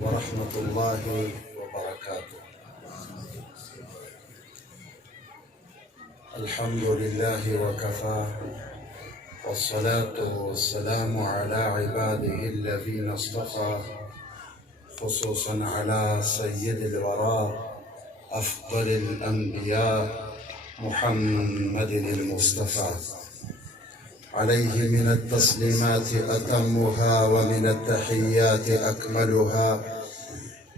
ورحمة الله وبركاته. الحمد لله وكفى، والصلاة والسلام على عباده الذين اصطفى، خصوصا على سيد الوراء أفضل الأنبياء محمد المصطفى، عليه من التسليمات أتمها ومن التحيات أكملها،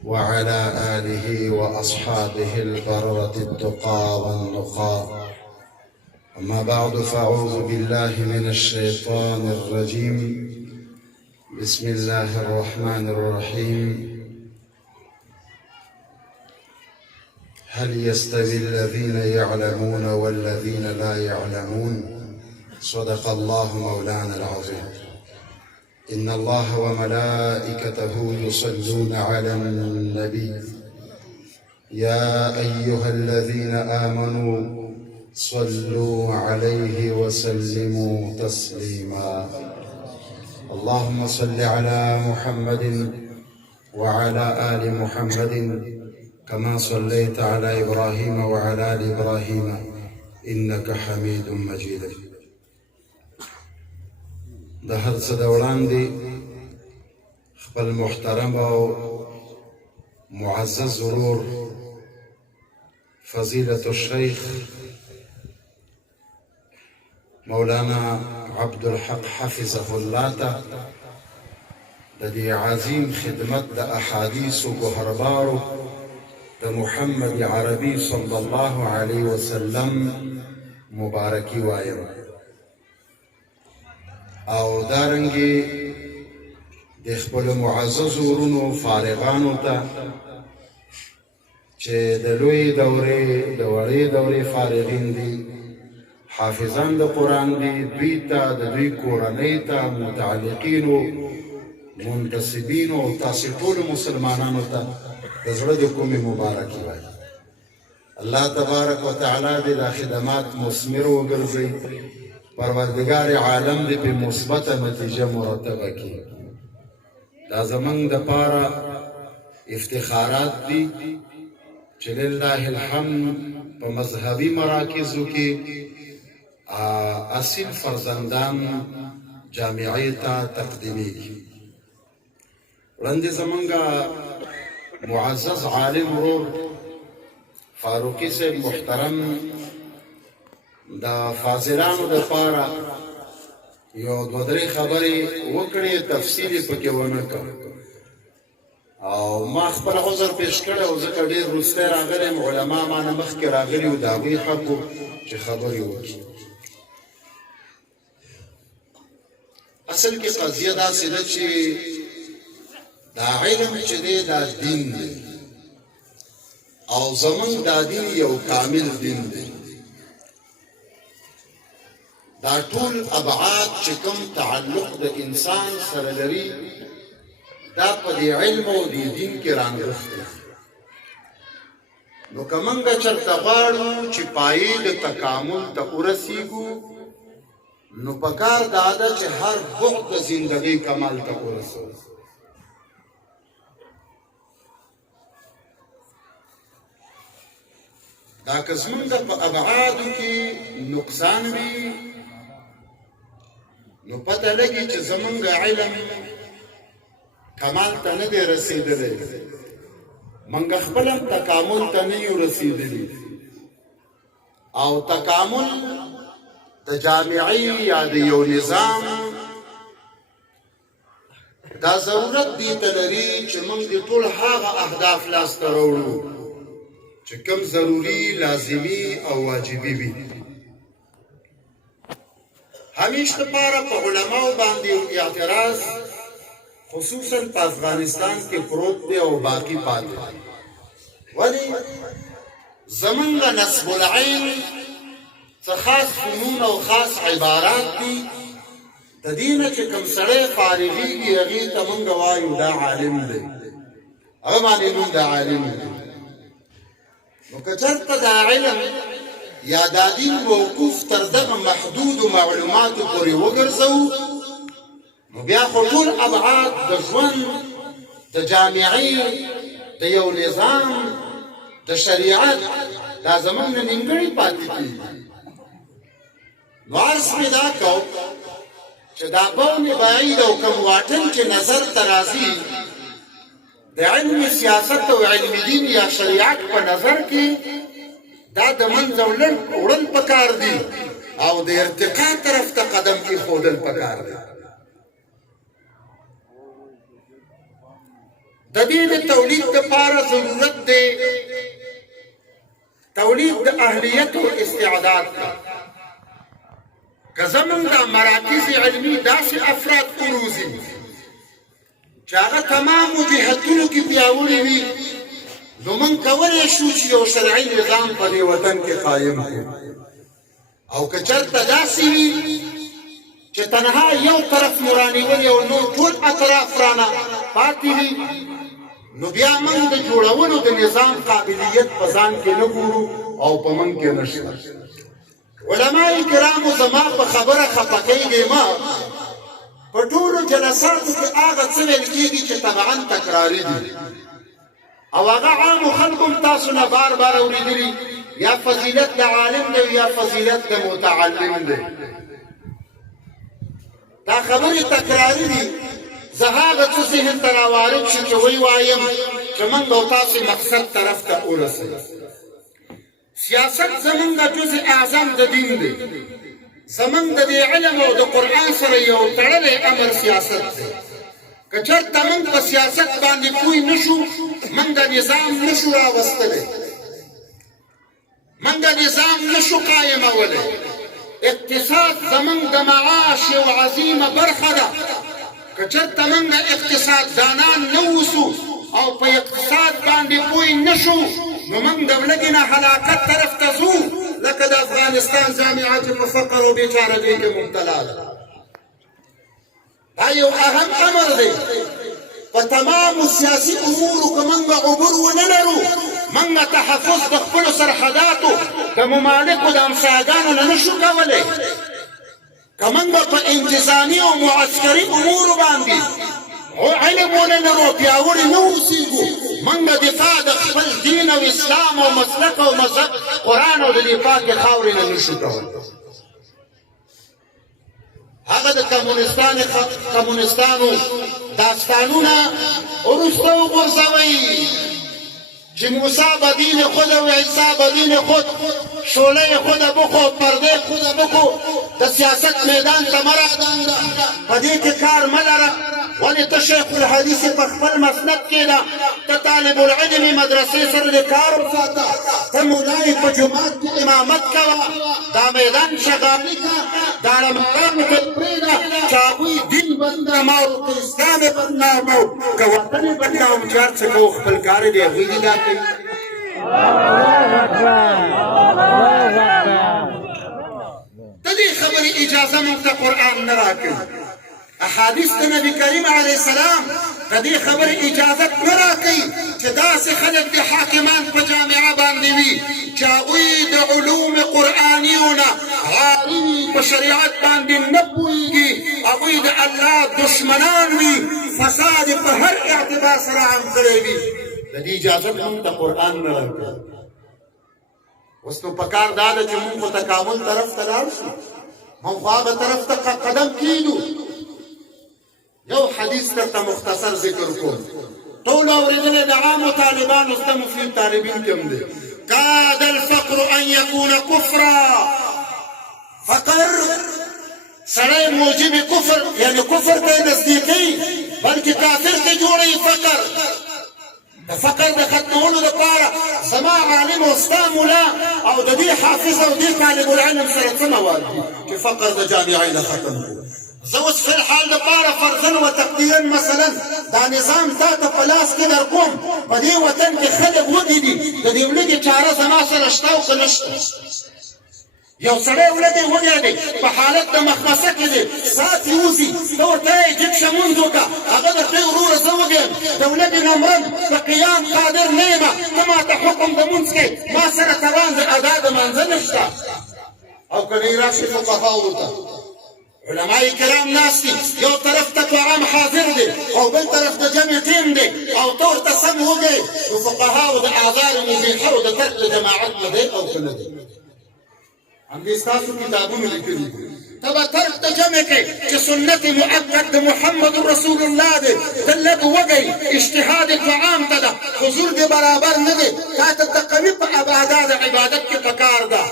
وعلى آله وأصحابه البررة التقى والنقى. أما بعد، فأعوذ بالله من الشيطان الرجيم. بسم الله الرحمن الرحيم. هل يستوي الذين يعلمون والذين لا يعلمون؟ صدق الله مولانا العظيم. إن الله وملائكته يصلون على النبي يا أيها الذين آمنوا صلوا عليه وسلموا تسليما. اللهم صل على محمد وعلى آل محمد كما صليت على إبراهيم وعلى آل إبراهيم إنك حميد مجيد. د هر څه د وړاندې خپل محترم او معزز ورور فضيلة الشيخ مولانا عبد الحق حفظه الله ته د دې عظیم خدمت د احادیث او ګوهربارو د محمد عربي صلی الله علیه وسلم مبارکي وایم، او دارنګي د خپل معزز ورونو فارغانو ته چې د لوی دورې د وړې دورې فارغین دي، حافظان د قرآن دي، دوی ته د دوی کورنۍ ته، متعلقینو، منتسبینو او تاسې ټولو مسلمانانو ته د زړه د کومې مبارکي وایم. الله تبارک وتعالی دې دا خدمات مثمر وګرځوي، پروردگار عالم دې په مثبته نتیجه مرتبه کړي. دا زمونږ دپاره افتخارات دي چې لله الحمد په مذهبي مراکزو کې اصیل فرزندان جامعې ته تقدیمیږي. وړاندې زمونږ معزز عالم ورور فاروقي صاحب محترم د فاضلانو دپاره یو دوه درې خبرې وکړې، تفصیل یې پکې ونه کړ، او ما خپل عذر پیش کړی او ځکه ډېر وروستی راغلی یم، علما مانه مخکې راغلي وو، د هغوی حق و چې خبرې وکړي. اصل کې قضیه داسې ده چې دا علم چې دی دا دین دی، او زمونږ دا دین یو کامل دین دی. دا ټول ابعاد چې کوم تعلق د انسان سره لري دا په دې علم او دې دین کې رانغښتی. نو که موږ چېرته غواړو چې پایې د تکامل ته ورسیږو، نو پکار دا ده چې هر بعد د زندګۍ کمال ته ورسو. دا که زمونږ په ابعادو کې نقصان وي، نو پته لګي چې زمونږ علم کمال ته نه دی رسېدلی، موږ خپل هم تکامل ته نه یو رسېدلي، او تکامل د جامعې یا د یو نظام دا ضرورت دې ته لري چې موږ دې ټول هغه اهداف لاسته راوړو چې کوم ضروري، لازمي او واجبي وي. همیش دپاره په علماو باندې اعتراض خصوصا په افغانستان کې پروت دی او باقی پاتې دی. ولې زمونږ نسب العین څه خاص فنون او خاص عبارات دي، د دې نه چې کوم سړی فارغېږي هغې ته مونږ وایو دا عالم دی، هغه باندې نوم د عالم دی. نو که چېرته دا علم یا دا دین موقوف تر دغه محدودو معلوماتو پورې وګرځوو، نو بیا خو ټول ابعاد د ژوند د جامعي د یو نظام د شریعت دا زمونږ نه نیمګړی پاتې کېږي. نو عرض مې دا کو چې دا بون بعید او کوم واټن چې نظر ته راځي د علم سیاست او علم دین یا شریعت په نظر کې دا د منځه وړل پکار دي او د ارتقا طرف ته قدم ایښودل پکار دي. د دې د تولید دپاره ضرورت دی تولید د اهلیت او استعداد ته. که زمونږ دا مراکز علمي داسې افراد وروزي چې هغه تمامو جهتونو کې پیاوړي وي نو موږ کولی شو چې یو شرعي نظام په دې وطن کې قایم کړو. او که چېرته داسې وي چې تنها یو طرف مو رانیولي او نور ټول اطراف رانه پاتې وي نو بیا موږ د جوړولو د نظام قابلیت په ځان کې نه ګورو او په موږ کې نشته. علماء کرامو زما په خبره خفه کیږي ما په ټولو جلساتو کې هغه څه ویل کېږي چې طبعا تکراري دي او هغه عامو خلکو هم تاسو نه بار بار اورېدلي یا فضیلت د عالم دی یا فضیلت د متعلم دی. دا خبرې تکراري دي. زه هغه څه ذهن ته راوارد شي چې ووایم چې موږ او تاسې مقصد طرف ته ورسوي. سیاست زمونږ جزء اعظم د دین دی. زمونږ د دې علم او د قرآن سره یو تړلی امر سیاست دی. که چېرته موږ په سیاست باندې پوه نه شو موږ د نظام نه شو راوستلی موږ د نظام نه شو قایمولی. اقتصاد زمونږ د معاش یو عظیمه برخه ده. که چېرته موږ اقتصاددانان نه اوسو او په اقتصاد باندې پوه نه شو نو موږ د ولږې نه هلاکت طرف ته ځو لکه د افغانستان جامعه چې په فقر او بېچارهګۍ کې مبتلا ده. دا یو اهم امر دی. په تمامو سیاسي امورو که موږ عبور ونه لرو موږ تحفظ د خپلو سرحداتو د ممالکو د همسایهګانو نه نشو کولی. که موږ په انتظامي او معسکري امورو باندې علم ونه لرو پیاوړي نه اوسېږو موږ دفاع د خپل دین او اسلام او مسلک او مذهب قرآن او د دې پاکې خاورې نه نشو کولی. هغه د کمونستانو داستانونه وروسته وغورځوئ چې موسی به دین خود و عیسی به دین خود شعله خود بخو پرده خود بخو د سیاست میدان ته مه راځه په دې کې کار مه لره. ولې ته شیخ الحدیث په خپل مسند کې ده ته طالب العلم مدرسې سره د کار وساته ته مولای په جومات کې امامت کوه دا میدان شغالي که دا علماګانو ته پرېږده چې هغوی دین بدنامه او که اسلام یې بدنامه او که وطن یې بدنامه چې هر څه کوو خپل کار دی هغوی دې دا کوي. د دې خبرې اجازه موږ ته قرآن نه راکوي. احادیث د نبی کریم علیه السلام د دې خبرې اجازت نه راکوي چې داسې خلک د حاکمان په جامعه باندې وي چې هغوی د علوم قرآنیو نه عاري وي په شریعت باندې نه پوهېږي هغوی د الله دشمنان وي فساد په هر اعتبار سره عام کړی وي. د دې اجازت موږ ته قرآن نه راکوي. اوس نو پکار دا ده چې موږ خو تکامل طرف ته لاړ شو موږ خو هغه طرف ته قدم کېږدو. یو حدیث درته مختصر ذکر کوم ټول اورېدلی د عامو طالبانو زده مفید طالبین کې هم دی. کاد الفقر ان یکون کفرا. فقر سړی موجب کفر یعنی کفر ته یې نزدیکوي بلکې کافر ته جوړوي فقر. د فقر د ختمولو دپاره زما عالم او ستا ملا او د دې حافظ او دې طالب العلم سره څه مواد دي چې فقر د جامعې نه ختم کړو. زه اوس فی الحال دپاره فرضاً و تقدیراً مثلا دا نظام تا ته په لاس کې در کوم په دې وطن کې خلک وږي دي د دې ولږې چاره زما سره شته او که نشته. یو سړی ولږی وږی دی په حالت د مخمسه کې دی ساعت یې وځي ته ورته یې جګ شه مونځ وکړه هغه درته یې وروره زه وږی یم د ولږې نه مرم د قیام قادر نه یمه ته ما ته حکم د مونځ کې ما سره توان د ادا د مانځه نشته. او که نه یې راشي فقهاو ته علماء کرام ناس دي یو طرف ته طعام حاضر دی او بل طرف ته جمع ټیم دی او تور ته سم وږی نو فقهاو د اعذار مبیحه او د ترک د جماعت نه دی او که نه دی همدې ستاسو کتابونو لیکلي دي ته به ترک د جمع کې چې سنت مؤکد د محمد رسول الله دی د لږ وږی اجتهاد طعام ته ده حضور دی برابر نه دی تا ته د قوي په ابادا د عبادت کې پکار ده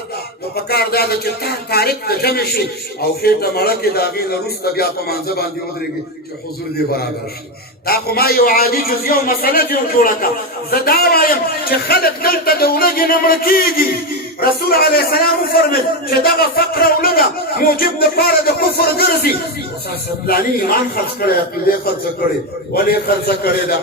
نو پکار دا ده چې تا تارک د جمع شي او خېټه مړه کې د هغې نه وروسته بیا په مانځه باندې ودرېږي چې حضور دی برابر شي دا خو ما یو عادي جزیه او مسله جوړه کړه زه دا وایم چې خلک دلته د ورځې نه مړه کېږي رسول علیه السلام وفرمیل چې دغه فقر او لږه موجب د پاره د کفر ګرځي فلاني ایمان خرڅ کړی عقیدې خرڅه کړې ولې خرڅه کړې ده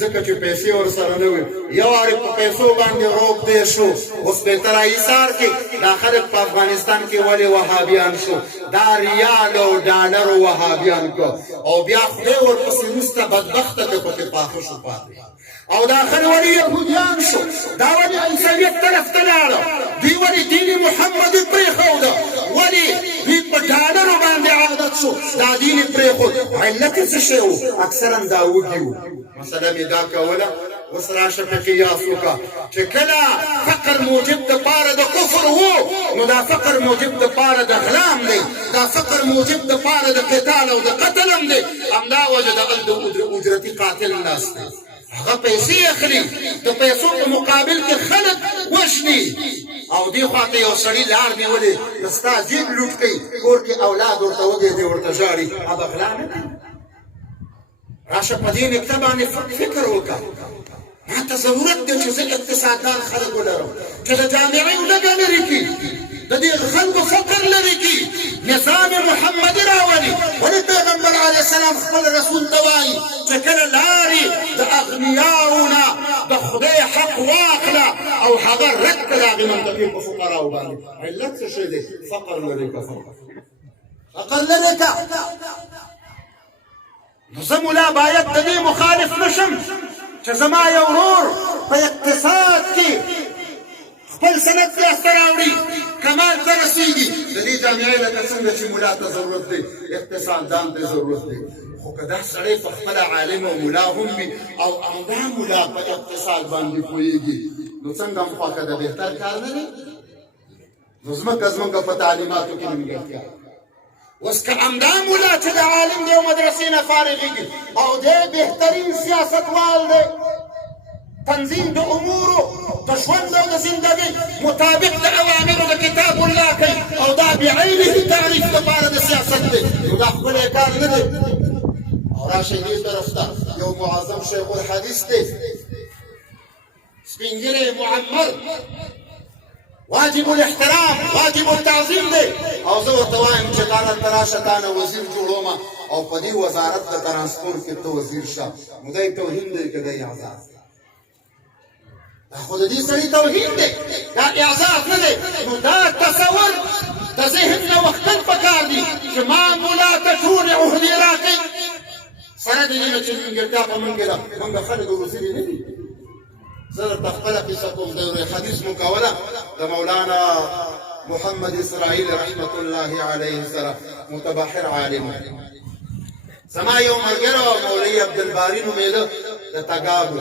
ځکه چې پیسې ورسره نه وي یو وارې په پیسو باندې روب دی شو اوس بهتره ایثار کې دا خلک په افغانستان کې ولې وهابیان شو دا ریال او ډالر وهابیان کو او بیا خدای ورپسې وروسته بدبخته کې پکې پاخه شو پاتې او دا آخر ولې یهودیان شو دا ولې عیسویت طرف ته لاړه دوی ولې دین محمد پرېښوده ولې دوی په ډالرو باندې عادت شو دا دین پرېښود علت یې څه شی و اکثرا دا وږي وو مسله مې دا کوله اوس راشه په قیاس وکړه چې کله فقر موجب د پاره د کفر و نو دا فقر موجب د پاره د غلام دی دا فقر موجب د پاره د قتال او د قتل هم دی همدا وجه د اجرتي قاتل ناس دی هغه پیسې اخلي د پیسو په مقابل کې خلک وژني او دې خواته یو سړي لار نیولې د ستا جیب لوټ کوي کور کې اولاد ورته وږی دی ورته ژاړي هغه غلا نه کوي راشه په دې نکته باندې فکر وکړه ما ته ضرورت دی چې زه اقتصاددان خلک ولرم چې د جامعې لږه لرې کړي د دې خلکو فقر لرې کړي نظام محمدي راولي ولې پیغمبر علیه السلام خپل رسول ته وایي چې کله لارې د اغنیاو نه د خدای حق واخله او هغه رد کړه هغې منطقې په فقراو باندې علت څه شی دی فقر لرې که فقر لرې که نو زه ملا باید د دې مخالف نشم چې زما یو ورور په اقتصاد کې خپل سند لاسته راوړي کمال ته رسېږي د دې جامعې لکه څنګه چې ملا ته ضرورت دی اقتصاددان ته ضرورت دی خو که دا سړی په خپله عالم او ملا هم وي او همدا ملا په اقتصاد باندې پوهېږي نو څنګه هم خواکه د بهتر کار نه دی نو زموږه په تعلیماتو کې نیمګړتیا اوس که همدا ملا چې د عالم دی او مدرسې نه فارغېږي او دی بهترین سیاستوال دی تنظیم د امورو د ژوند او د زندګۍ مطابق د اوامرو د کتاب الله کوي او دا بعینه تعریف لپاره د سیاست دی نو دا ښکلی کار نه دی او راشئ دې طرف ته یو معظم شیخ الحدیث دی سپین ږیری معمر واجب الاحترام واجب التعظیم دی او زه ورته وایم چې تا دلته راشه تا نه وزیر جوړوم او په دې وزارت د ترانسپورټ کې ته وزیر شه نو دی توهین دی که دی اعزاز دا خو د دې سړي توهین دی دا اعزاز نه دی نو دا تصور د ذهن نه وختل پکار دي چې ما ملا ته ټولې عهدې راکړي سره د دې نه چې نیمګړتیا په موږ کې ده موږ خلک وزیرې نه دي زه درته خپله قصه کوم د حدیث مو کوله د مولانا محمد اسرائیل رحمت الله علیه سره متبحر عالم زما یو ملګری و مولوي عبدالباري نومېده د تګابو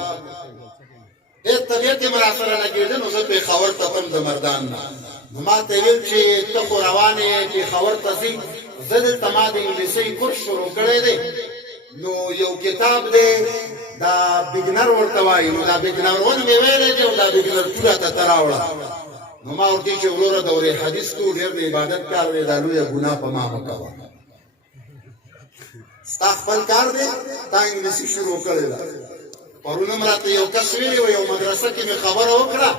ډېر طبیعت یې را سره لګېده نو زه پېښور ته تم د مردان نه نو ما ته یې ویل چې ته خو روان یې پېښور ته ځې زه دلته ما د انګلیسۍ کورس شروع کړی دی نو یو کتاب دی دا بګنر ورته وایي نو دا بګنر ون مې ویلی دی او دا بګنر ټوله ته ته راوړه نو ما ورته چې وروره دورې حدیث کو ډېر د عبادت کار دی دا لویه ګناه په ما مه کوه ستا خپل کار دی تا انګلیسي شروع کړې ده پرون هم راته یو کس ویلي و یو مدرسه کې مې خبره وکړه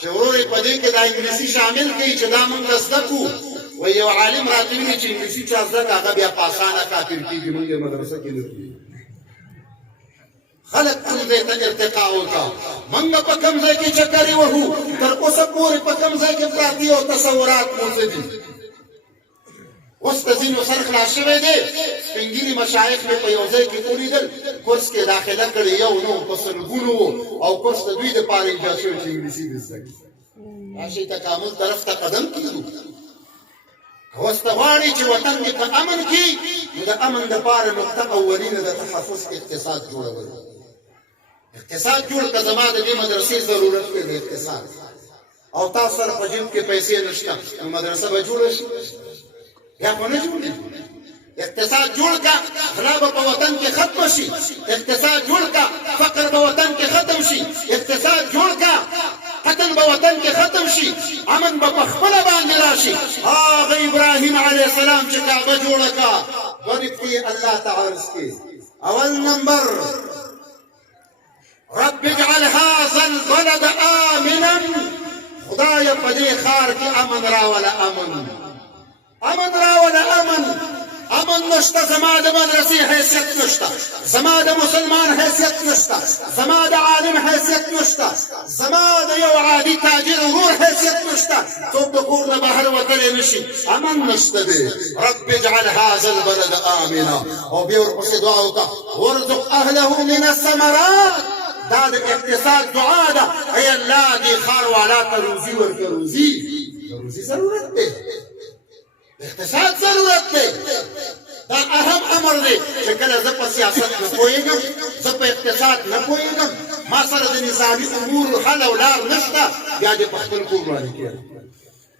چې ورورې په دې کې دا انګلیسي شامل کړي چې دا موږ زده کړو و یو عالم راته ویلي چې انګلیسي چا زده کړه هغه بیا په اسانه کافر کېږي موږ یې مدرسه کې نه کړو خلق کوم ځای ته ارتقا وکړه موږ په کوم ځای کې چکرې وهو تر اوسه پورې په کوم ځای کې پراته دي او تصورات مو څه دي اوس د ځینو سر خلاص شوی دی سپین ږیري مشایخ مې په یو ځای کې ولیدل کورس کې داخله کړې یو نو په سلګونو او کورس د دوی دپاره ایجاد شوی چې انګلیسي دې زده کړي راشئ تکامل طرف ته قدم کېږدو اوس ته غواړي چې وطن دې په امن کې نو د امن دپاره نقطه اولینه د تحفظ اقتصاد جوړول. اقتصاد جوړ کړه، زما د دې مدرسې ضرورت دی د اقتصاد، او تاسو سره په جیب کې پیسې نشته نو مدرسه به جوړه شي؟ یا خو نه جوړېږي. اقتصاد جوړ کا، غلا به په وطن کې ختم شي. اقتصاد جوړ کا، فقر به وطن کې ختم شي. اقتصاد جوړ کا، قتل به وطن کې ختم شي. امن به په خپله باندې راشي. هغه ابراهیم علیه السلام چې کعبه جوړه کا، دوه نکتې الله ته عرض کړي. اول نمبر، رب اجعل هذا البلد آمنا، خدای په دې ښار کې امن راوله. امن راوله. امن نشته، زما د مدرسې حیثیت نشته، زما د مسلمان حیثیت نشته، زما د عالم حیثیت نشته، زما د یو عادي تاجر ورور حیثیت نشته، څوک د کور نه بهر وتلی نشي. امن نشته دی. رب اجعل هذا البلد آمنا. او بیا ورپسې دعا وکړه، وارزق اهله من الثمرات. دا د اقتصاد دعا ده. ای الله دې ښار والا ته روزي ورکړه. روزي ضرورت دی، اقتصاد ضرورت دی. دا اهم امر دی چې کله زه په سیاست نه پوهېږم، زه په اقتصاد نه پوهېږم، ما سره د نظامي امورو حل او لار نشته، بیا دې په خپل کور باندې کښېنم،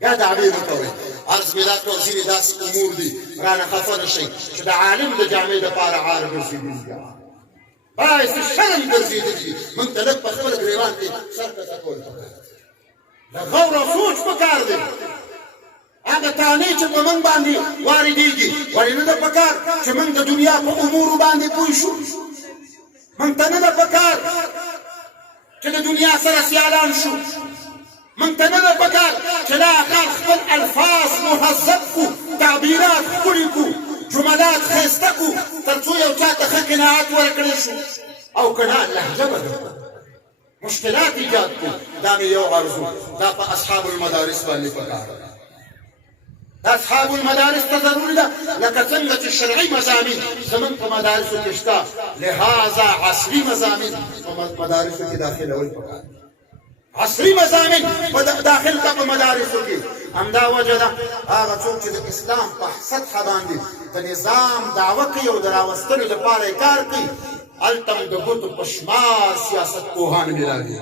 بیا دعوې مه کوئ. عرض مې دا کړل ځینې داسې امور دي رانه خفه نه شئ چې د عالم د جامې دپاره عار ګرځېدلي دي، باعث شرم ګرځېدلي دي. موږ ته لږ په خپل ګرېوان کې سر کته کول پکار دی، د غور او سوچ پکار دی. هغه تانې چې په موږ باندې واردېږي، ولې نه ده پکار چې موږ د دنیا په امورو باندې پوه شو؟ موږ ته نه ده پکار چې د دنیا سره سیالان شو. موږ ته نه ده پکار چې دا کار خپل الفاظ مهذب کړو، تعبیرات ښکلي کړو، جملات ښایسته کړو، تر څو یو چا ته ښه قناعت ورکړی شو. او که نه لهجه بدل کړو، مشکلات ایجاد کړو. دا مې یو عرض و، دا په اصحاب المدارس باندې پکار ده. اصحاب المدارس ته ضروري ده لکه څنګه چې شرعي مضامین زموږ په مدارسو کې شته، لهذا عصري مضامین په مدارسو کې داخلول پکار. عصري مضامین داخل کا په مدارسو کې. همدا وجه ده هغه څوک چې د اسلام په سطحه باندې د نظام دعوه کوي او د راوستلو دپاره یې کار کوي، هلته هم د ګوتو په شمار سیاست پوهان میلاوي.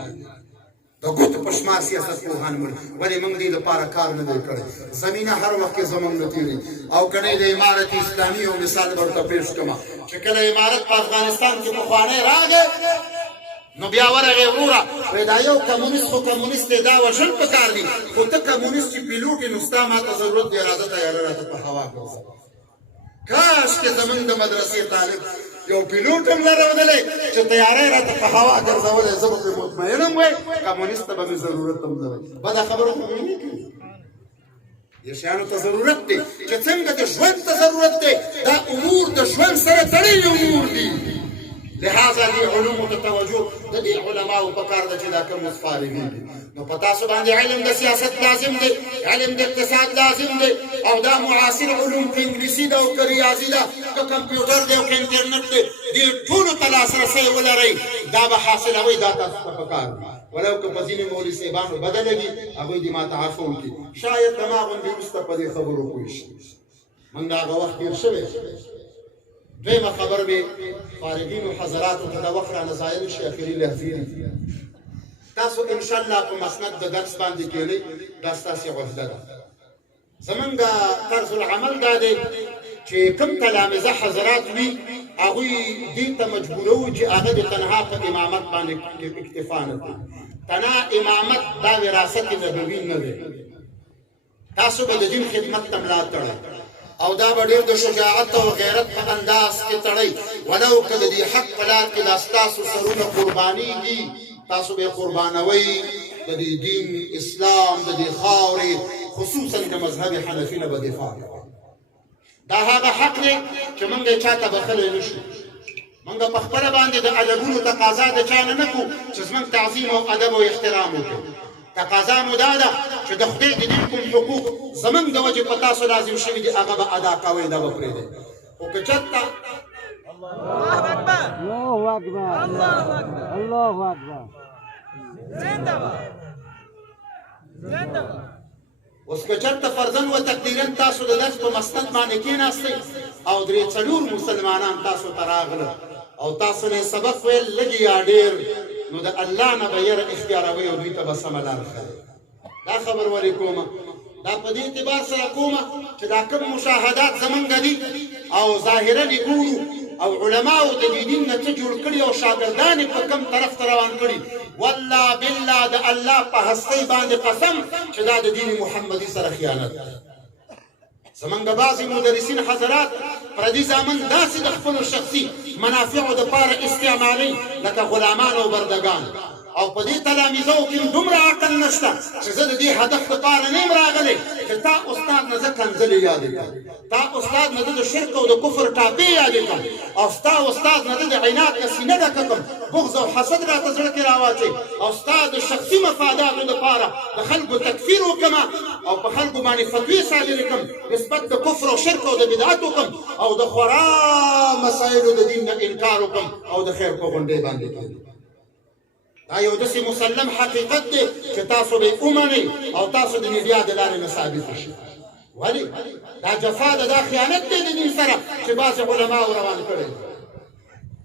د ګوتو په شمار سیاست پوهان مړي. ولې موږ دې لپاره کار نه دی کړی؟ زمینه هر وخت کې زموږ نه تېري. او که نه د امارت اسلامي یو مثال به ورته پېښ کړم چې کله امارت په افغانستان کې پخوانی راغی نو بیا ورغې وروره وایي دا یو کمونیست خو کمونیست دی، دا وژل پکار دي، خو ته کمونیست چې پیلوټ یې نو ستا ما ته ضرورت دی راځه تیاره راته په هوا ګرځه. کاشکې زموږ د مدرسې طالب یو پیلوټ هم لرودلی چې تیاری راته په هوا ګرځولی، زه به پرې مطمئن یم وی کمونیست ته به مې ضرورت هم نه وی. بده خبره خو مې نه کوي. دې شیانو ته ضرورت دی چې څنګه د ژوند ته ضرورت دی، دا امور د ژوند سره تړلي امور دي. لهذا دې علومو ته توجه د دې علماو په کار ده چې دا کوم اوس فارغین دي. نو په تاسو باندې علم د سیاست لازم دی، علم د اقتصاد لازم دی، او دا معاصر علوم که انګلیسي ده او که ریاضي ده که کمپیوټر دی او که انټرنټ دی، دې ټولو ته لاسرسی ولرئ. دا به حاصلوئ، دا تاسو ته پکار دي. ولو که په ځینې مولوي صاحبانو بده لګي، هغوی دې ماته عفو وکړي، شاید د ما غوندې وروسته په دې خبرو پوه شي. موږ د هغه وخت تېر شوی. دویمه خبر مې فارغینو حضراتو ته د وخت رانه ضایع شي، اخري لحظې دي. تاسو انشاءالله په مسند د درس باندې کښېنئ، دا ستاسې عهده ده. زمونږ طرز العمل دا دی چې کوم تلامذه حضرات وي هغوی دې ته مجبوروو چې هغه د تنها په امامت باندې اکتفا نه کړي. تنها امامت دا وراثت نبوي نه دی. تاسو به د دین خدمت ته ملا تړئ او دا به ډېر د شجاعت او غیرت په انداز کې تړئ. ولو که د دې حق په لار کې دا ستاسو سرونه قربانېږي، تاسو به قربانوئ د دې دین اسلام د دې خاورې خصوصا د مذهب حنفي نه به دفاع کوئ. دا هغه حق دی چې موږ یې چا ته بخلی نه شو. موږ په خپله باندې د ادبونو تقاضا د چا نه کوو چې زموږ تعظیم او ادب او احترام وکړو. تقاضا مو دا ده چې د خدای د دین کوم حقوق زموږ د وجې په تاسو لازم شوي دي هغه به ادا کوئ، دا به پرېږدئ. خو که چېرته الله اکبر الله اکبر الله اکبر زنده باد زنده باد اوس که چېرته فرضاً و تقدیراً تاسو د درس په مسند باندې کېناستئ او درې څلور مسلمانان تاسو ته راغله او تاسو نه سبق ویل لږ یا ډېر نو د الله نه به یره اختیاروئ او دوی ته به سمه لار ښایي. دا خبر ولې کومه؟ دا په دې اعتبار سره کومه چې دا کوم مشاهدات زمونږ دي او ظاهراً یې ګورو او علماو د دې دین نه څه جوړ کړي او شاګردان یې په کوم طرف ته روان کړي. والله بالله د الله په هستۍ باندې قسم چې دا د دین محمدي سره خیانت ده. زمونږ بعضې مدرسین حضرات پردي زامن داسې د خپلو شخصي منافعو دپاره استعمالوي لکه غلامان او بردګان او په دې تلاميذو کې دومره عقل نشته چې زه د دې هدف لپاره نه یم راغلی چې تا استاد نه زه کنځلې یادې کړم، تا استاد نه د شرک او د کفر ټاپې یادې کړم او ستا استاد نه د عناد نه سینه ډکه کړم، بغض او حسد راته زړه کې راواچوي او ستا د شخصي مفاداتو دپاره د خلکو تکفیر وکړم او په خلکو باندې فتوې صادرې کړم نسبت د کفر او شرک او د بدعت وکړم او د خورا مسایلو د دین نه انکار وکړم او د خیر په غونډې باندې کړم. دا یو داسې مسلم حقیقت دی چې تاسو به ومنئ او تاسو د میډیا د لارې نه ثابت شي. ولې؟ دا جفا ده، دا خیانت دی د دین سره چې بعضې علماو روان کړی.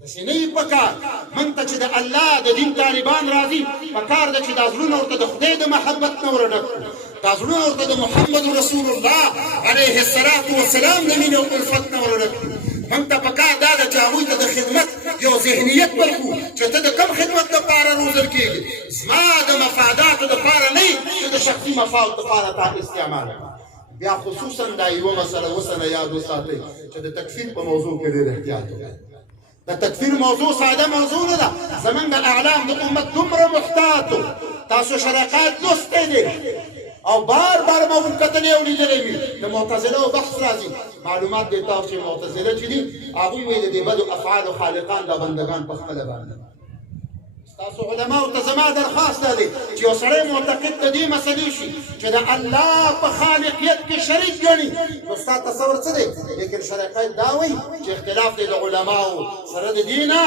داسې نه وي پکار موږ ته چې د الله د دین طالبان راځي پکار ده چې دا زړونه ورته د خدای د محبت نه ورډک کړو، دا زړونه ورته د محمد رسول الله علیه الصلاة والسلام د مینې او الفت نه ورډک کړو. موږ ته پکار دا ده چې هغوی ته د خدمت یو ذهنیت ورکړو چې ته د کوم خدمت دپاره روزل کېږي. زما د مفاداتو دپاره نه چې د شخصي مفاد دپاره تا استعمال. بیا خصوصا دا یوه مسله اوسنه یاد وساتئ چې د تکفیر په موضوع کې ډېر احتیاط وکړئ. د تکفیر موضوع ساده موضوع نه ده. زمونږ اعلام د امت دومره محتاط و، تاسو شرقات لوستی دی او بار بار ما هم کتلی او لیدلی وي د معتزله بحث راځي. معلومات دی تاسو چې معتزله چې دي هغوی وایي د دې بدو افعالو خالقان دا بندګان په خپله باندې. تاسو علماو ته زما درخواست دا دی چې یو سړی معتقد د دې مسلې شي چې د الله په خالقیت کې شریک ګڼي نو ستا تصور څه دی؟ لیکن شرقیت دا وایي چې اختلاف دی د علماو سره د دې نه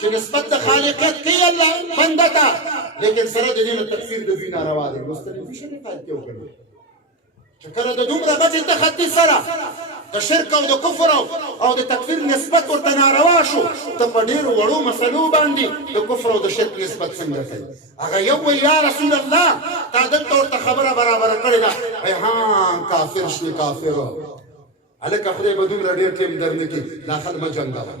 چې نسبت د خالقیت کوي الله بنده ته، لیکن سره د دې نه تکفیر د دوی ناروا دی. مستنفي شرقیت کې وکړي چې کله د دومره غټې تخطي سره د شرک او د کفر او د تکفیر نسبت ورته ناروا شو، ته په ډېرو وړو مسلو باندې د کفر او د شرک نسبت څنګه کوي؟ هغه یو وایي یا رسول الله تا دلته ورته خبره برابره کړې ده، وایي ها کافر شوې کافر. هلکه خدای به دومره ډېر ټیم درنه کړي داخل مه جنګوه.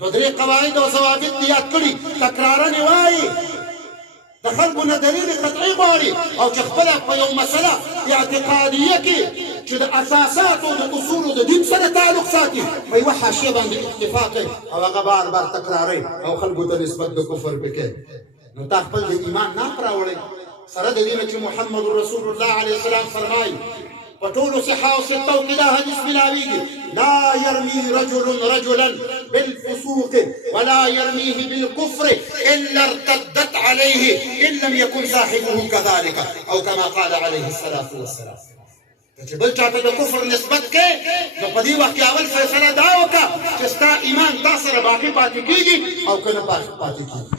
دوه درې قواعد او ضوابط دې یاد کړي تکرارا یې وایي. د خلکو نه دلیل قطعي غواړي او چې خپله په یو مسله اعتقادیه کې چې د اساساتو د اصولو د دین سره تعلق ساتي په یوه حاشیه باندې اکتفا کوي او هغه بار بار تکراروي او خلکو ته نسبت د کفر پې کوي. نو تا خپل د ایمان ناق راوړی سره د دې نه چې محمد رسول الله علیه السلام فرمایي په ټولو صحه او ستو کې دا حدیث ملاویږي لا يرمي رجل رجلا بالفسوق ولا يرميه بالكفر الا ارتدت عليه ان لم يكن صاحبه كذلك او كما قال عليه الصلاه والسلام. چې بل چاته د کفر نسبت کې نو په دې وخت کې اول فیصله دا وکړه چې ستا ایمان تا سره باقي پاتې کېږي او که نه پاتې کېږي.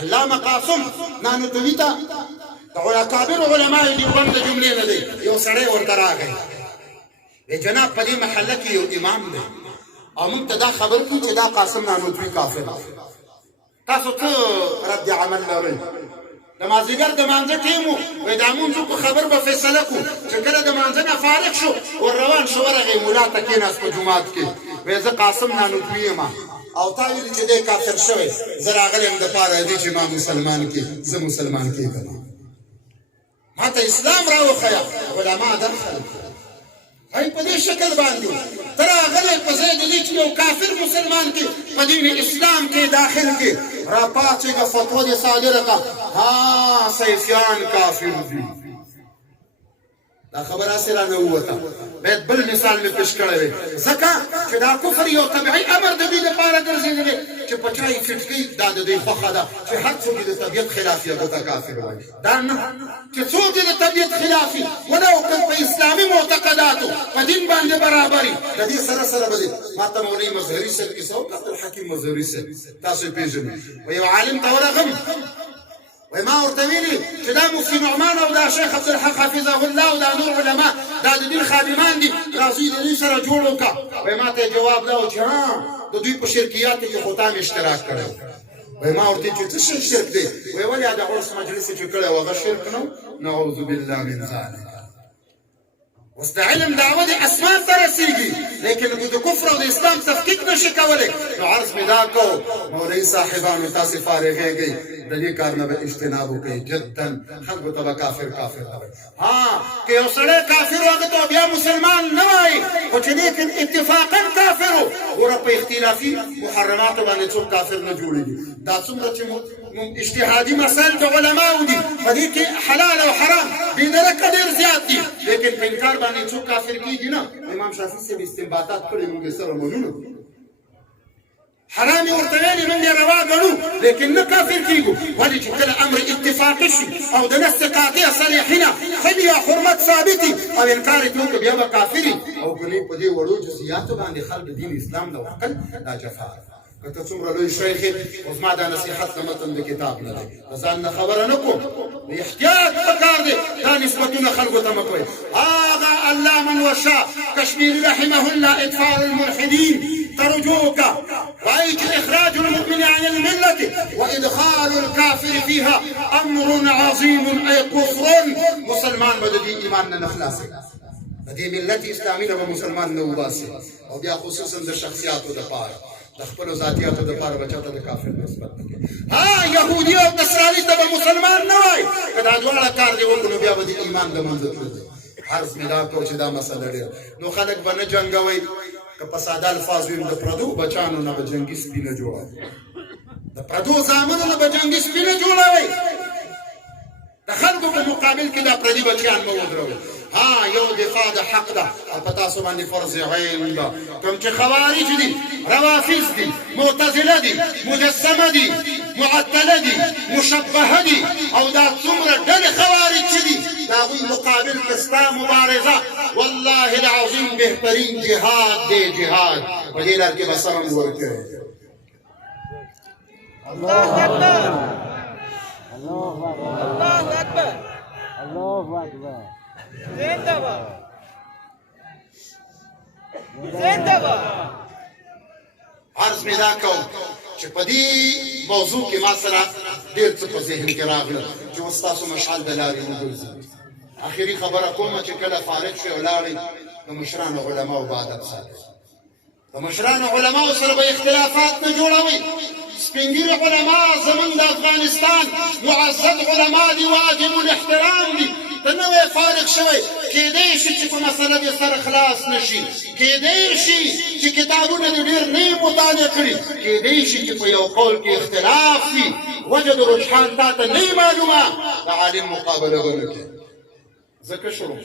علامه قاسم نانوتوي ته د کابر علماء دیوبند د جملې نه دی یو سړی ورته راغی وی جناب په دې محله کې یو امام دی او موږ ته دا خبر کړي چې دا قاسم نانوتوي کافر دی، تاسو څه رد عمل لرئ؟ د مازدیګر د مانځه ټیم و وایي دا مونځ په خبر به فیصله کړو چې کله د مانځه نه فارغ شو ور روان شو ورغی ملا ته کېناست په جومات کې وایي زه قاسم نانوتوي یم او تا ویلي چې دی کافر شوی زه راغلی یم دپاره دې چې ما مسلمان کې زه مسلمان کېږم. ما ته اسلام راوښیه علما درخل هی په دې شکل باندې ته راغلی په ځای د دې چې یو کافر مسلمان کې په دین اسلام کې داخل کې راپاڅېږه فتوا دې صادره کړه ها سیفیان کافر دي. دا خبره هسې رانه ووته. باید بل مثال مې پیش کړی وی ځکه چې دا کفر یو طبیعي امر د دوی دپاره ګرځېدلی چې په چا یې فټ کوي دا د دوی خوښه ده چې هر څوک یې د طبیعت خلاف یې ته کافر وایي. دا نه چې څوک یې د طبیعت خلاف وي ولو که په اسلامي معتقداتو په دین باندې برابري د دې سره سره به دي. ما ته مولوي مظهري صاحب کیسه وکړه عبدالحکیم مظهري صاحب تاسو یې پېژنئ. و یو عالم ته ورغم وایي ما ورته ویلي چې دا مفتي نعمان او دا شیخ عبدالحق حفظه الله او دا نور علما دا د دین خادمان دي راځئ د دوی سره جوړ وکړه. وایي ما ته یې جواب دا و چې د دوی په شرکیاتو کې خو تا مې اشتراک کړی. وایي ما ورته چې څه شرک دی؟ وایي ولې د عرس مجلس چې کړی و هغه شرک نه و؟ نعوذ بالله من ذلک. اوس د علم دعوه د اسمان ته رسېږي لیکن د کفر او د اسلام تفکیک نشي کولی. نو عرض مې دا کو مولوي صاحبانو تاسې فارغېږئ د دې کار نه به اجتناب وکړئ جدا. خلکو ته به کافر کافر ته وایي. که یو سړی کافر و هغه ته بیا مسلمان نه وایي خو چې لیکن اتفاقا کافر و. ګوره په اختلافي محرماتو باندې څوک کافر نه جوړېږي. دا څومره چې اجتهادي مسایل د علماو دي په دې کې حلال او حرام بېدرکه ډېر زیات دي لیکن په انکار باندې څوک کافر کېږي نه. امام شافعي صاحب استنباطات کړي موږ یې سره منو. حرام یې ورته ویلي موږ یې روا ګڼو لیکن نه کافر کېږو. ولې چې کله امر اتفاقي شي او د نص قاطع صریح نه ښه یا حرمت ثابتي او انکار یې وکړو بیا به کافري. او کنې په دې وړو جزئیاتو باندې خلک دین اسلام د وکل دا جفا. که ته څومره لوی شیخ یې اوس ما دا نصیحت د متن د کتاب نه دی د ځان نه خبره نه کوم. احتیاط پکار دی دا نسبتونه خلکو ته مه کوئ. هغه علامه وشا کشمیري رحمه الله اطفال الملحدین ترجوك رأيت إخراج المؤمن عن الملة وإدخال الكافر فيها أمر عظيم أي كفر. مسلمان بدي إيماننا نخلاصي بدي ملة إسلامية ومسلمان نوباسي او بیا خصوصا د شخصیاتو د پاره د خپل ذاتیاتو د پاره بچاته د کافر نسبت کوي. يهودي او نصراني ته مسلمان نه وای کدا دواړه کار دی وکړو بیا به د ایمان د منځ ته عرض مې دا کو چې دا مسله ډېر نو خلک به نه جنګوي. که په ساده الفاظ ویم د پردو بچانو نه به جنګي سپي نه جوړوي د پردو زامنو نه به جنګي سپي نه جوړوي. د خلکو په مقابل کې دا پردي بچیان مه ودروي. یو دفاع د حق ده او په تاسو باندې فرض عین ده. کوم چې خوارج دي روافض دي معتزله دي مجسمه دي معطله دي مشبهه دي او دا څومره ډلې خوارج چې دي د هغوی مقابل کې ستا مبارزه والله العظیم بهترین جهاد دی. جهاد په دې لار کې به سره مو ورکوي. الله اکبر الله اکبر الله اکبر زنده باد زنده باد. عرض مې دا کوم چې په دې موضوع کې ما سره ډېر څه په ذهن کې راغله چې اوس تاسو مشعل د لارې وګرځئ. اخري خبره کومه چې کله فارغ شئ ولاړئ د مشرانو علماو به ادب ساتئ. د مشرانو علماو سره به اختلافات نه جوړوئ. سپین ږیري علما زموږ د افغانستان معزز علما دي واجب الاحترام دي. ته نوی فارغ شوی کېدی شي چې په مسله دې سره خلاص نشي کېدی شي چې کتابونه دې ډېر نه یې مطالعه کړي کېدی شي چې په یو قول کې اختلاف وي وجه د رجحان تا ته نه معلومه د عالم مقابله به نه کوې. ځکه شروع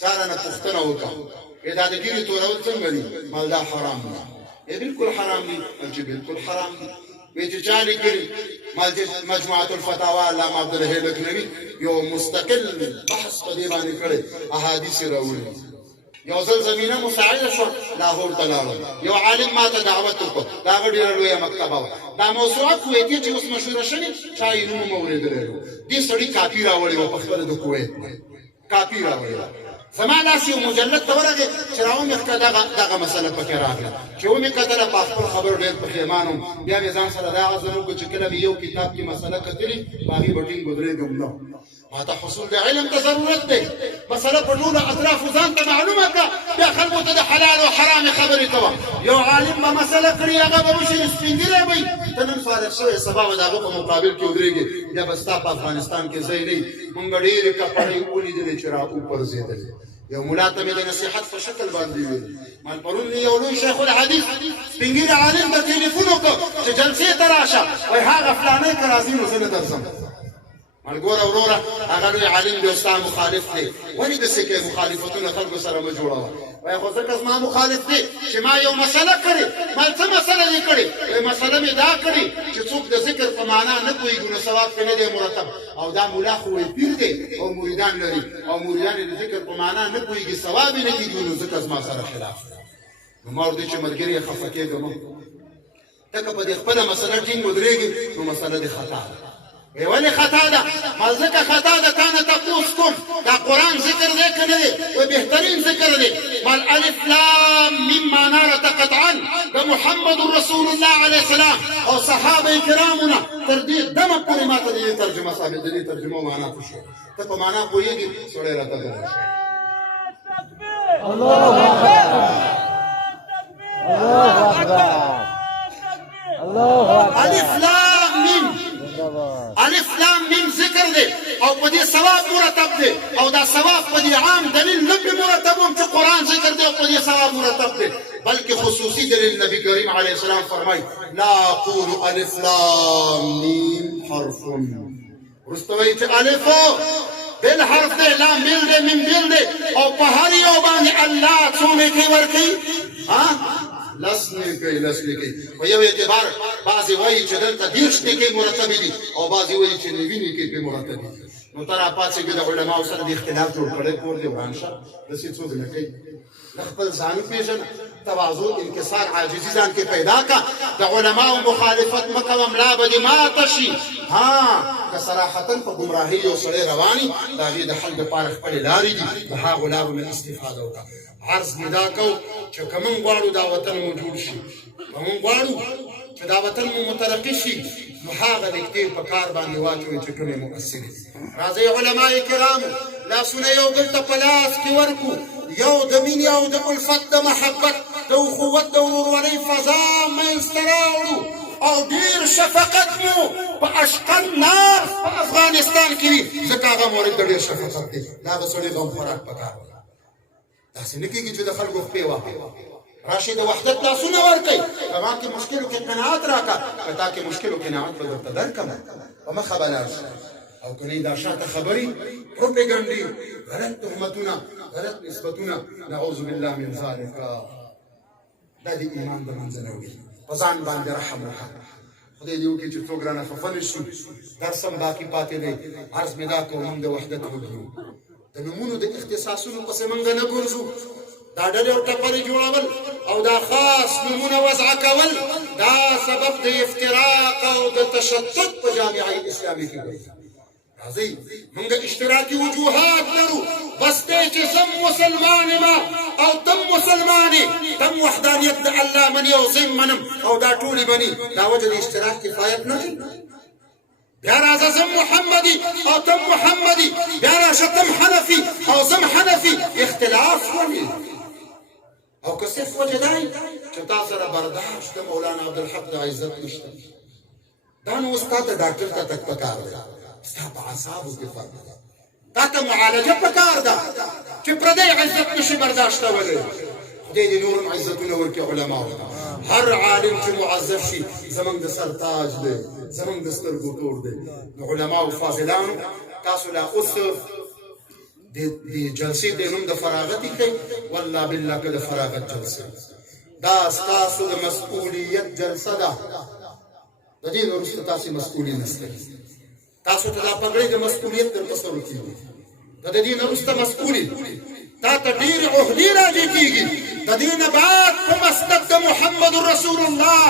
چا رانه پوښتنه وکړه دا د ګیرې تورول څنګه دي؟ مال دا حرام دی. بالکل حرام دي. چې بالکل حرام دي وی چې چا لیکلي مجموعة الفتاوا علامه عبدالحی لکھنوي یو مستقل بحث په دې باندې کړی احادیث یې راوړي. یو ځل زمینه مساعده شوه لاهور ته لاړم یو عالم ما ته دعوت وکړ د هغه ډېره لویه مکتبه وه. دا موضوعات کویتي چې اوس مشهوره شوې چا یې نوم مو اورېدلی و. دې سړي کاپي راوړې وه په خپله د کویت کاپي راوړې وه. زما لاس یو مجلد ته ورغې چې راومې ښه دغه مسله پکې راغله چې ومې کتله په خپل خبرو ډېر پښېمان وم. بیا مې ځان سره دا غزل وکړو چې کله مې یو کتاب کې مسله کتلې په هغې به ټینګ ودرېږم نه. ما ته حصول د علم ته ضرورت دی. مسله په ټولو اطرافو ځان ته معلومه کړه بیا خلکو ته د حلال او حرامې خبرې کوه. یو عالم به مسله کړي هغه به مشر سپین ږیری وي ته نن فارغ شوی سبا به د هغه په مقابل کې ودرېږې بیا به ستا په افغانستان کې ځای نه وي. مونږ ډېرې کپړې ولیدلې چې را وپرځېدلې. یو ملا ته مې د نصیحت په شکل باندې ویل مال پرون مې یو لوی شیخ الحدیث سپین ږیری عالم ته ټلیفون وکړ چې جلسې ته راشه وایي هغه فلانی که راځي نو زه نه درځم. مال ګوره وروره هغه لوی عالم دی او ستا مخالف دی ولې داسې کوې مخالفتونه خلکو سره مه جوړوه. وایي خو ځکه زما مخالف دی چې ما یو مسله کړې. مال څه مسله دې کړې؟ وایي مسله مې دا کړې چې څوک د ذکر په معنا نه پوهېږي نو ثواب پرې نه دی مرتب او دا ملا خو وایي پیر دی او مریدان لري او مریدان یې د ذکر په معنا نه پوهېږي ثواب یې نه کېږي نو ځکه زما سره خلاف دی. نو ما ورته چې ملګري یې خفه کېږم ته که په دې خپله مسله ټینګ ودرېږي نو مسله دې خطا ده. ولې خطا ده؟ ما ځکه خطا ده تا نه تپوس کوم دا قرآن ذکر دی که نه دی؟ و بهترین ذکر دی. مال الف لام میم معنا راته قطعا د محمد رسول الله علیه السلام او صحابه کرامو نه تر دې دمه پورې ماته د دې ترجمه ثابت د دې ترجمه معنا پوښي ته په معنا پوهېږې سړی راته ووایه. الله اکبر الله اکبر الله اکبر. الف لام میم الف لام میم ذکر دی او په دې ثواب مرتب دی او دا ثواب په دې عام دلیل نه پې مرتب هم چې قرآن ذکر دی او په دې ثواب مرتب دی بلکې خصوصي دلیل نبی کریم علیه السلام فرمایي لا اقول الف لام میم حرف وروسته وایي چې الفو بل حرف دی لام بل دی میم بل دی او په هر یو باندې الله څو نیکۍ ورکوي لس نیکۍ په یو اعتبار بعضې وایي چې دلته 30 نیکۍ مرتبې دي او بعضې وایي چې 90 نیکۍ پرې مرتبې دي. نو ته راپاڅېږې د علماو سره د اختلاف جوړ کړی کور دی وران شه داسې څوک نه کوي. د خپل ځان وپېژنه تواضع انکسار عاجزي ځان کې پیدا کا د علماو مخالفت مه کوه ملا به دې ماته شي. که صراحتا په ګمراهۍ یو سړی رواني د هغې د حل دپاره خپلې لارې دي د هغو لارو نه استفاده وکړه. عرض مې دا کو چې که موږ غواړو دا وطن مو جوړ شي که موږ غواړو چې دا وطن مو مترقي شي نو هغه نږدې په کار باندې واچوئ چې کومې مؤثرې دي. راځئ علماء کرامو لاسونه یو بل ته په لاس کې ورکړو یو د مینې او د الفت د محبت د اخوت د ورورولۍ فضا منځته راوړو او ډېر شفقت مو په اشقن نار په افغانستان کې وي ځکه هغه مورد د ډېر شفقت دی. د هغه سړي غم خوراک پکار دی. داسې نه کېږي چې د خلکو خپې واخلي. راشي د وحدت لاسونه ورکوي که ما کې مشکلو کې قناعت راکړه که تا کې مشکلو قناعت به درته درکړم په مخه به لاړ شي. او که نه دا شاته خبرې پروپیګنډې غلط تهمتونه غلط نسبتونه نعوذ بالله من ذلک دا د ایمان د منځه نه وي. په ځان باندې رحم وکړه. خدای دې وکړي چې څوک رانه خفه نه شي. درس هم باقي پاتې دی. عرض مې دا کوم موږ د وحدت وګورو د نومونو د اختصاصونو پسې موږ نه ګرځو. دا ډلې او ټپلې جوړول او دا خاص نومونه وضع کول دا سبب د افتراق او د تشتت په جامعه اسلامي کې ګرځي. راځئ موږ اشتراکي وجوهات لرو بس دی چې زم مسلمان ما او تم مسلمانې تم وحدانیت د الله مني او زم منم او دا ټولې مني دا وجه د اشتراک کفایت نه کوي. بیا راځه زم محمدي او تم محمدي بیا راشه تم حنفي او زم حنفي اختلاف ومي او که صرف وجه دی چې تا سره برداشت د مولانا عبدالحق د عزت نشته دا نو اوس تا ته ډاکټر ته تګ پکار دی ستا په اعصابو کې فرق ده تا ته معالجه پکار ده چې پردی عزت نشي برداشتولی. خدای دې نور هم عزتونه ورکړي علماو ته. هر عالم چې معذب شي زموږ د سر تاج دی زموږ د سترګو تور دی. د علماو فاضلانو تاسو لا اوس د جلسې د نوم د فراغت کوي والله بالله که د فراغت جلسه دا ستاسو د مسؤلیت جلسه ده. د دې نه وروسته تاسې مسؤلي نسته. تاسو ته دا پګړۍ د مسؤلیت در په سر کېږي. د دې نه وروسته مسؤلي تا ته ډېرې عهدې راجع کېږي. د دې نه بعد په مسند د محمد رسول الله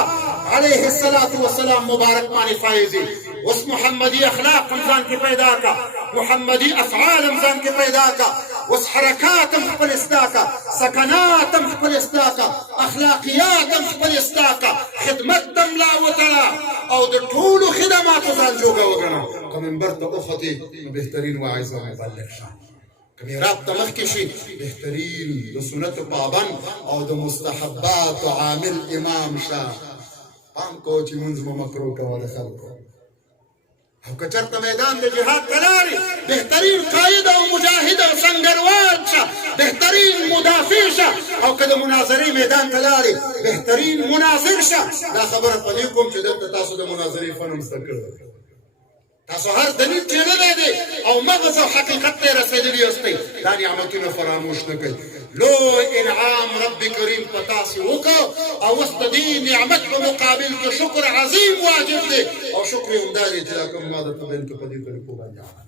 علیه الصلاة والسلام مبارک باندې فایزي. اوس محمدي اخلاق هم ځان کې پیدا کا محمدي افعال هم ځان کې پیدا کا اوس حرکات هم خپل اصلاح کا سکنات هم خپل اصلاح کا اخلاقیات هم خپل اصلاح کا خدمت ته ملا وتړه او د ټولو خدماتو ځان جوګه وګڼه. که منبر ته وختې نو بهترین واعظ او مبلغ شه. که محراب ته مخکې شي بهترین د سنتو پابند او د مستحباتو عامل امام شه. پام کوه چې مونځ مه مکرو کوه د خلکو. او که چېرته میدان د جهاد ته لاړې بهترین قاید او مجاهد او سنګروال شه بهترین مدافع شه. او که د مناظرې میدان ته لاړې بهترین مناظر شه. دا خبره په دې کوم چې دلته تاسو د مناظرې فن هم زده کړی. تاسو هر دلیل څېړلی دی او مغز او حقیقت ته یې رسېدلي یاستئ. دا نعمتونه فراموش نه کوئ. لوی انعام رب کریم په تاسې وکړ او اوس د دې نعمت په مقابل کې شکر عظیم واجب دی او شکر یې همدا دی چې دا کوم ما درته ویل که په دې طریقو باندې عمل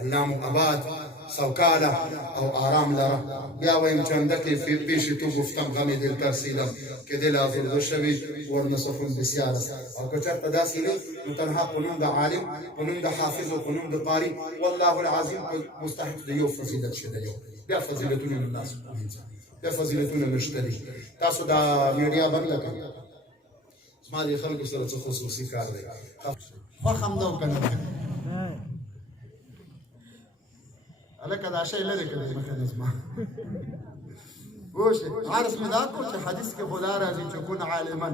الله مو آباد سوکاله او آرام لره. بیا وایم چنده که پیش تو گفتم غمی دل ترسیدم که دل آزرده شوی ورنه سخن بسیار است. او که چرته داسې نه نو تنها قنون د عالم، قنون د حافظ او قنون د قاری والله العظیم مستحق د یو فضیلت شه د یو. بیا فضیلتونه نو ناس بیا فضیلتونه نشته دي. تاسو دا میډیا بنده کړئ. زما د خلکو سره څه خصوصي کار دی. خوښ همدا وکنه لکه دا شی لرې کړی مخه نظمه وشه عارف مې دا کو چې حدیث کې خدا راځي چې کون عالما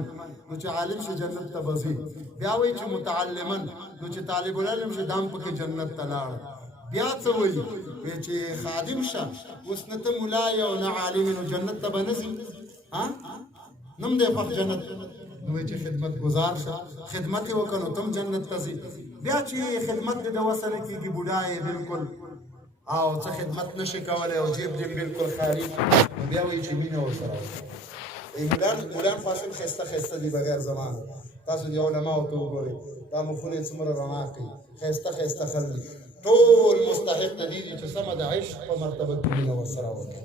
نو چې عالم شي جنت ته بځي. بیا وایي چې متعلما نو چې طالب العلم شي دام پکې جنت ته لاړ. بیا څه وایي چې خادم شه اوس نه ته ملا یې او نه عالم نو جنت ته به نه ځي. نم دې پخ جنت نو چې خدمت گزار شه خدمت یې وکړو تم جنت ته ځي. بیا چې خدمت دې د وسه نه کېږي بوډا یې بالکل او څه خدمت نشي کولی او جیب دې بالکل خالي نو بیا وایي چې مینه ورسره وکړه. مولان فاصل ښایسته ښایسته دي بغیر زمانه. تاسو د علماو ته وګورئ دا مخونه یې څومره رڼا کوي ښایسته ښایسته خلک دي. ټول مستحق دي چې سمه د عشق په مرتبه کې مینه ورسره وکړي.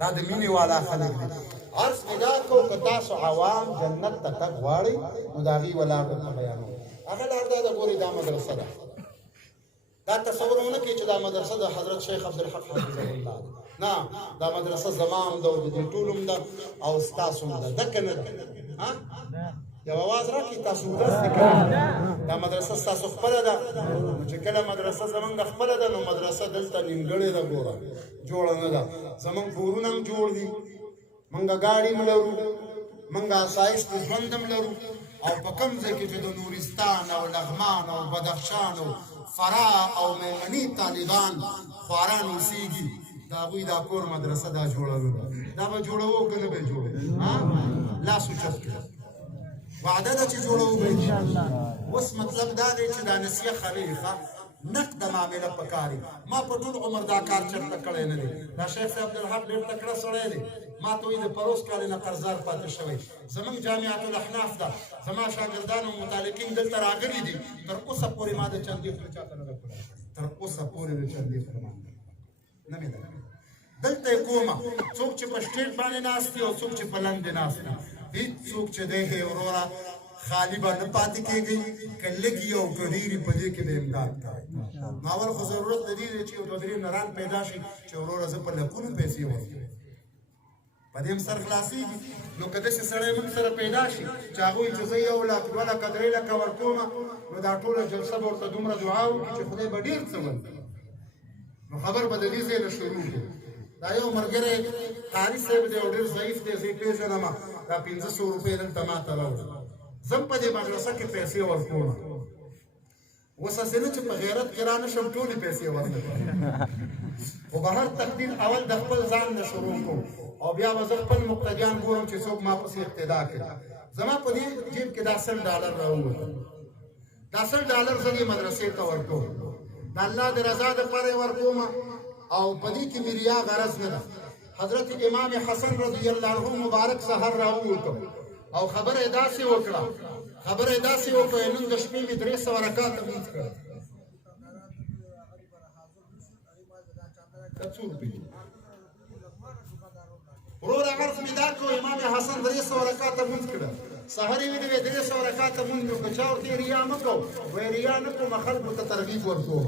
دا د مینې والا خلک دي. عرض مې دا کو که تاسو عوام جنت ته تګ غواړئ نو د هغې ولاړ درته بیانوم. هغه لار دا ده ګورئ دا مدرسه ده. دا تصور ونه کړئ چې دا مدرسه د حضرت شیخ عبدالحق حفظه الله ده. نه دا مدرسه زما هم ده او د دې ټول هم ده او ستاسو هم ده. دکه نه ده. یو اواز راکړئ تاسو ودرس دې کړئ. دا مدرسه ستاسو خپله ده. نو چې کله مدرسه زمونږ خپله ده نو مدرسه دلته نیمګړې ده ګوره جوړه نه ده. زمونږ کورونه هم جوړ دي مونږ ګاډي هم لرو مونږ آسایش د ژوند هم لرو او په کوم ځای کې چې د نورستان او لغمان او بدخشان او فراه او میمني طالبان خواران اوسېږي د هغوی دا کور مدرسه دا جوړوي. دا به جوړوو که نه به جوړوي؟ لاس اوچت کړه وعده ده چې جوړوو به انشاءالله. اوس مطلب دا دی چې دا نسیه خلې ښه نقد معامله پکاري. ما په ټول عمر دا کار چرته کړی نه دی. دا شیخ صاحب عبدالحق ډېر تکړه سړی دی. ما ته وایي د پروس کال نه قرضدار پاتې شوی. زموږ جامعة الاحناف ده زما شاګردان او متعلقین دلته راغلي دي. تر اوسه پورې ما د چندې خوله چاته نه ده کړی. تر اوسه پورې د چندې خوله ما نه مې ده دلته یې کومه. څوک چې په سټیج باندې ناست دي او څوک چې په لندې ناست دي هېڅ څوک چې دی وروره خالی به نه پاتې کېږي. که لږي او که ډېرې په دې کې به امداد کوئ. نو اول خو ضرورت د دې دی چې یو دوه درې نران پیدا شي چې وروره زه په لکونو پیسې ورکړم په دې هم سر خلاصېږي. نو که داسې سړی موږ سره پیدا شي چې هغوی چې زه 1 لک 2 لکه 3 لکه ورکومه نو دا ټوله جلسه به ورته دومره دعا وکړي چې خدای به ډېر څه ورکړي. نو خبر به د دې ځای نه شروع کړو. دا یو ملګری قاري صاحب دی او ډېر ضعیف دی زه یې پېژنم. دا 1500 روپۍ دلته ما ته راوړي. زه په دې مدرسه کې پیسې ورکوم. اوس هسې نه چې په غیرت کې را نه شم ټولې پیسې ورنه کړم. خو به هر تقدیر اول د خپل ځان نه شروع کوم او بیا به زه خپل مقتدیان ګورم چې څوک ما پسې اقتدا کړي. زما په دې جیب کې دا $100 راووتل. دا $100 زه دې مدرسې ته ورکوم. د الله د رضا دپاره یې ورکوم او په دې کې مې ریا غرض نه ده. حضرت امام حسن رضی الله عنه مبارک سحر راووتو او خبره یې داسې وکړه نن د شپې مې 300 رکعاته لمونځ کړی. وروره عرض مې دا کړو امام حسن 300 رکعاته لمونځ کړه. سحر یې ویلې 300 رکعاته لمونځ مې وکړه. چا ورته ریا مه کوو وایي ریا نه کوم خلکو ته ترغیب ورکوم.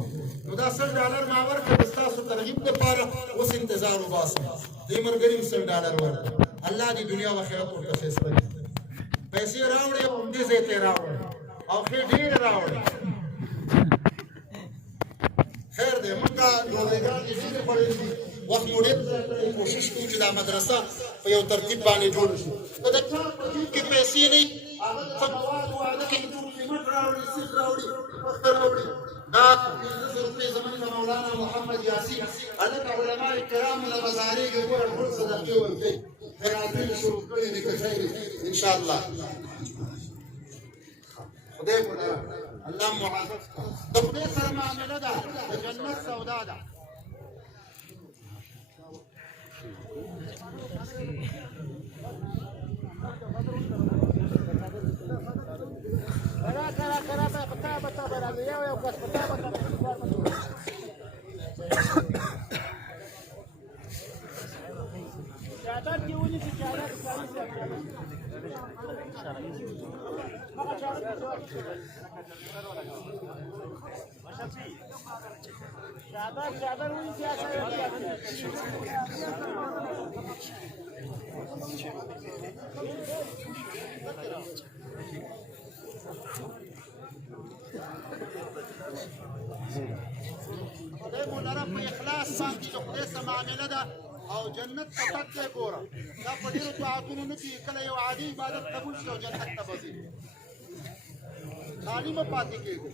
نو دا $100 ما ورکړه د ستاسو ترغیب دپاره. اوس انتظار وباسم دې ملګري م $100 ورکړه. الله دې دنیا و آخرت ورته ښایسته کړي. پیسې راوړې او همدې ځای ته یې راوړې او ښې ډېرې راوړې. خیر دی موږ ډوډۍ ډېرې خوړلې دي. وخت مو ډېر کوشش کوو چې دا مدرسه په یو ترتیب باندې جوړه شي. که د چا په جیب کې پیسې نه وي هغه څه مواد وعده کوي څوک سیمټ راوړي سیخ راوړي پخته راوړي. دا 1500 روپۍ زموږ د مولانا محمد یاسین هلته علما کرامو نه بازارېږي ګوره ټول صدقې ورکوي. خیراتونه شروع کړي دي که څه دي انشاءالله. خدای کو الله معافظ د خدای سره معامله ده د جنت سودا ده. کرا بتا خدای مو لره په اخلاص باندې د خدای سره معامله ده او جنت ته تګ دی ګوره دا په ډېرو طاعتونو نه کېږي کله یو عادي عبادت قبول شي او جنت ته به ځي خالي مه پاتې کېږو